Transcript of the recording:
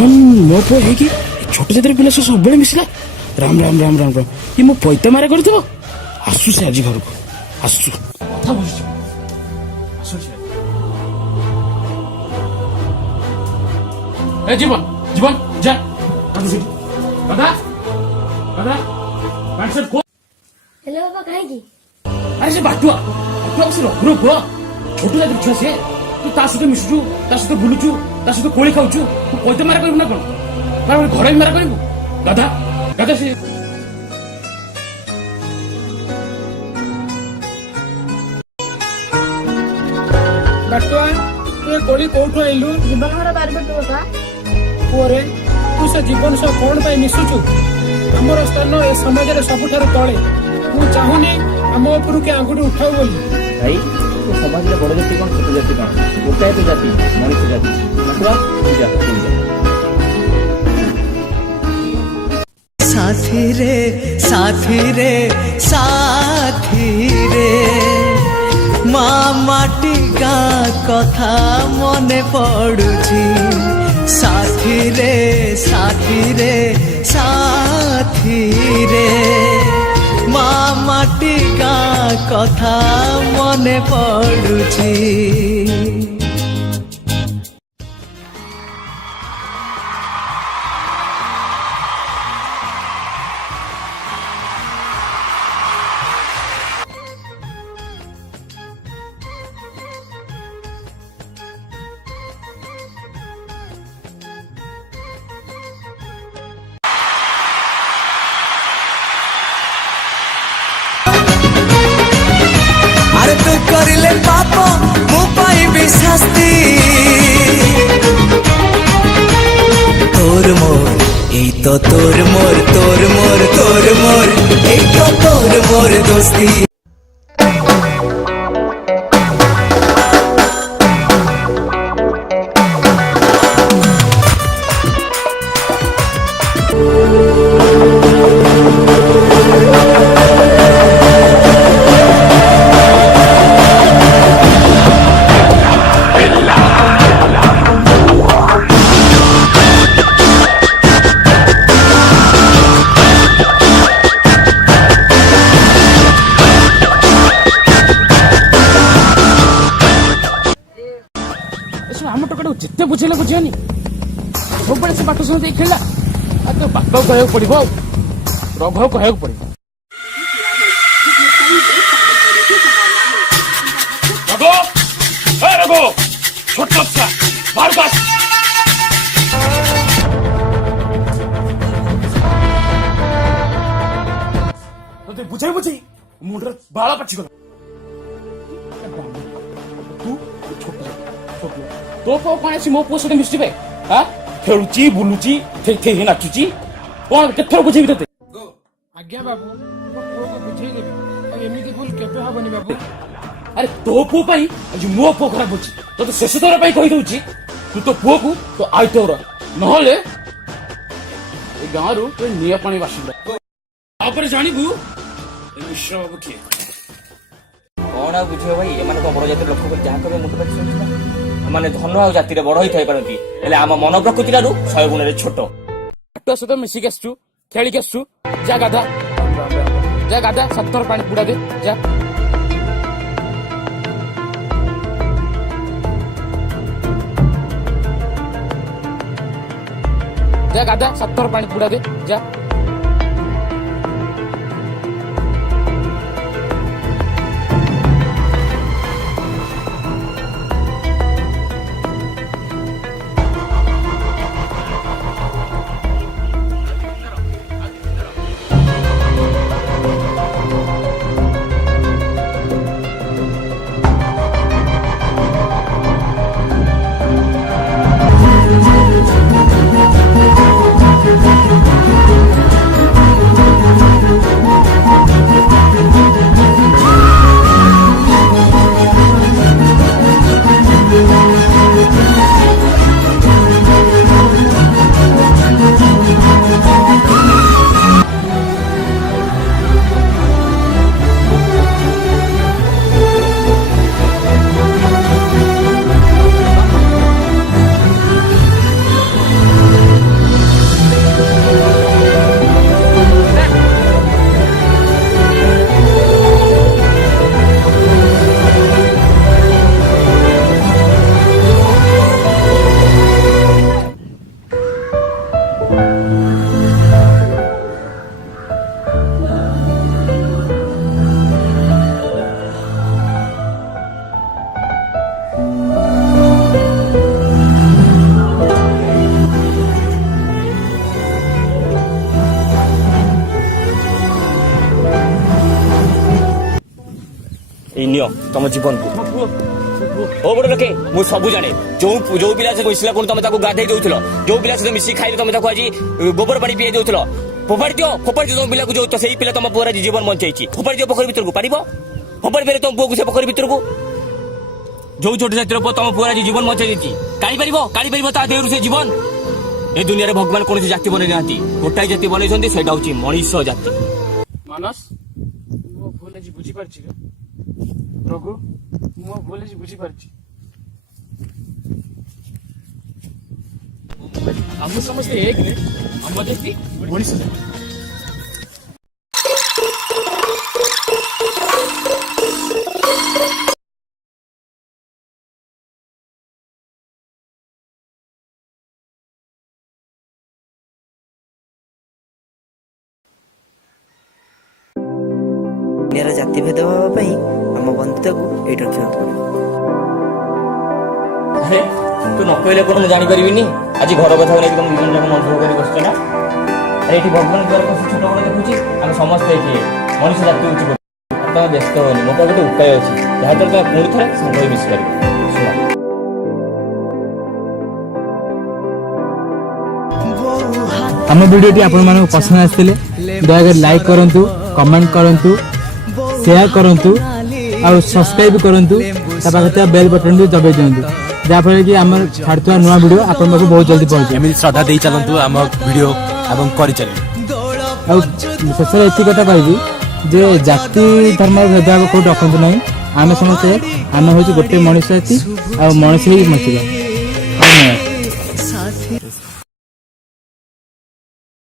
मोहन मो पुओ है कि छोट जातिर पिला सब बेले मिसिला राम राम राम राम राम ये मो पैता मारा करथिबो आसु से आज घर को आसु कथा बुझिछ आसु से ए जीवन जीवन जा दादा दादा आंसर को हेलो बाबा कहाँ की अरे से बाटुआ बाटुआ से रघुर पुओ छोट जातिर छुआ से तू ता सहित मिशुचु ता सहित बुलुचु ता सहित कोली खाउचु तू पैता मारा करबु ना कोन बार घर मारा करबु दादा दादा से बाटुआ ये कोली कोठो आइलु जीवन घर बार बार बाबा पुअरे तू से जीवन सह कौन पाई मिशुचु हमर स्थान ए समाज रे सबठार तळे मु चाहुनी हम ऊपर के आंगुठी उठाऊ बोली भाई तो समाज में बड़ जाति कौन छोट जाति कौन गोटाए तो जाति मनुष्य जाति मतलब पूजा साथी रे साथी रे साथी रे माँ माटी गाँ कथा मने पड़ुची साथी रे साथी रे साथी रे माँ माटी गाँ कथा मने पड़ुची तू करिले पाप मु पाइबी शास्ति तोर मोर এই তো তোর মোর তোর মোর তোর মোর এই তো তোর মোর দোস্তি आम टोका जिते बुझेले बुझेनि सब से बाट सहित खेला तो बापा कहू पड़ो रघु कहू पड़ो रघु रघु छोट छुआ बाहर आस ते बुझाई बुझाई मुंडर बाला पाचिगला तू छोट तो पुओ कौन आसी मो पुओ सहित मिशुबे हाँ खेलुची बुलुची थे नाचुची कौन केथर बुझेबी तते आज्ञा बाबू मो पुओ को बुझेई देबी एमिति भूल केबे हबनी बाबू अरे तो पुओ पाई आज मो पुओ खराब होची तो शेष थर पाई कहि दउची तू तो पुओ को तो आइतोर नहले ए गाँ रु तो निया पानी बासिंदा तापर जानिबू ए मिश्र बाबू के कौन आ बुझियो भाई एमाने को बड़ जाति लक्ष्य कर जहा करे मुंड पाछ सुनला माने धन आ जाति रे बड़ होई थाई परंती एले आम मन प्रकृति रू 100 गुण रे छोट तो सहित मिसिक आसु खेलिक आसु जा गाधा 7 थर पानी पुड़ा दे जा गाधा 7 थर पानी पुड़ा दे जा ନିଅ ତମ ଜୀବନକୁ। ଓ ବଡ ଲୋକେ ମୁଁ ସବୁ ଜାଣେ। ଯୋଉ ପିଲା ସହିତ ମିଶିଲା କୋଣ ତମେ ତାକୁ ଗାଧେଇ ଦଉଥିଲ, ଯୋଉ ପିଲା ସହିତ ମିଶି ଖାଇଲେ ତମେ ତାକୁ ଆଜି ଗୋବର ପାଣି ପିଆଇ ଦଉଥିଲ, ଫୋପାଡ଼ି ଦିଅ ତମ ପିଲାକୁ ଯୋଉ ସେଇ ପିଲା ତମ ପୁଅର ଆଜି ଜୀବନ ବଞ୍ଚେଇଛି। ଫୋପାଡ଼ି ଦିଅ ପୋଖରୀ ଭିତରକୁ, ପାରିବ? ଫୋପାଡ଼ି ପାରିବ ତମ ପୁଅକୁ ସେ ପୋଖରୀ ଭିତରକୁ? ଯୋଉ ଛୋଟ ଜାତିର ପୁଅ ତମ ପୁଅର ଆଜି ଜୀବନ ବଞ୍ଚେଇ ଦେଇଛି, କାଢି ପାରିବ ତା ଦେହରୁ ସେ ଜୀବନ? ଏ ଦୁନିଆରେ ଭଗବାନ କୌଣସି ଜାତି ବନେଇ ନାହାନ୍ତି, ଗୋଟାଏ ଜାତି ବନେଇଛନ୍ତି, ସେଇଟା ହଉଛି ମଣିଷ ଜାତି। ମାନସ, ମୁଁ ଭୁଲ ଆଜି ବୁଝିପାରିଛି ରଘୁ, ମୁଁ ଭୁଲ ଆଜି ବୁଝିପାରିଛି। ଆମ ସମସ୍ତେ ଏକରେ, ଆମ ଜାତି ମଣିଷ ଜାତି। ଦୁନିଆର ଜାତି ଭେଦଭାବ ପାଇଁ ଆମ ବନ୍ଧୁତାକୁ ଏଇଠି ରଖିବାକୁ ପଡ଼ିବ। ଆରେ ତୁ ନ କହିଲେ କଣ ମୁଁ ଜାଣିପାରିବିନି? ଆଜି ଘର କଥା ନେଇକି ତମ ଜୀବନ ଯାକ ମନ କରି ବସିଛ ନା? ଆରେ ଏଠି ଭଗବାନ ଦ୍ୱାରା ଛୋଟ ବଡ଼ ଦେଖୁଛି, ଆମେ ସମସ୍ତେ ଏଠି ମଣିଷ ଜାତି ହଉଛି। ତମେ ବ୍ୟସ୍ତ ହଉନି, ମୋ ପାଖରେ ଗୋଟେ ଉପାୟ ଅଛି, ଯାହାଦ୍ୱାରା ତମେ ପୁଣି ଥରେ ସାଙ୍ଗ ହୋଇ ମିଶିପାରିବ। ଶୁଣ, ଆମ ଭିଡ଼ିଓଟି ଆପଣମାନଙ୍କୁ ପସନ୍ଦ ଆସିଥିଲେ ଦୟାକରି ଲାଇକ୍ କରନ୍ତୁ, କମେଣ୍ଟ କରନ୍ତୁ, ସେୟାର କରନ୍ତୁ ଆଉ ସବସ୍କ୍ରାଇବ୍ କରନ୍ତୁ। ତା ପାଖରେ ଥିବା ବେଲ୍ ବଟନଟି ଦବାଇ ଦିଅନ୍ତୁ, ଯାହାଫଳରେ କି ଆମର ଛାଡ଼ୁଥିବା ନୂଆ ଭିଡ଼ିଓ ଆପଣଙ୍କ ପାଖକୁ ବହୁତ ଜଲ୍ଦି ପହଞ୍ଚିବ। ଏମିତି ଶ୍ରଦ୍ଧା ଦେଇ ଚାଲନ୍ତୁ ଆମ ଭିଡ଼ିଓ ଏବଂ କରିଚାଲିବେ। ଆଉ ଶେଷରେ ଏତିକି କଥା କହିବି ଯେ ଜାତି ଧର୍ମର ଭେଦଭାବ କେଉଁଠି ରଖନ୍ତୁ ନାହିଁ। ଆମେ ସମସ୍ତେ ଆମେ ହେଉଛି ଗୋଟେ ମଣିଷ ଜାତି, ଆଉ ମଣିଷ ହିଁ ବଞ୍ଚିବା। ଧନ୍ୟବାଦ।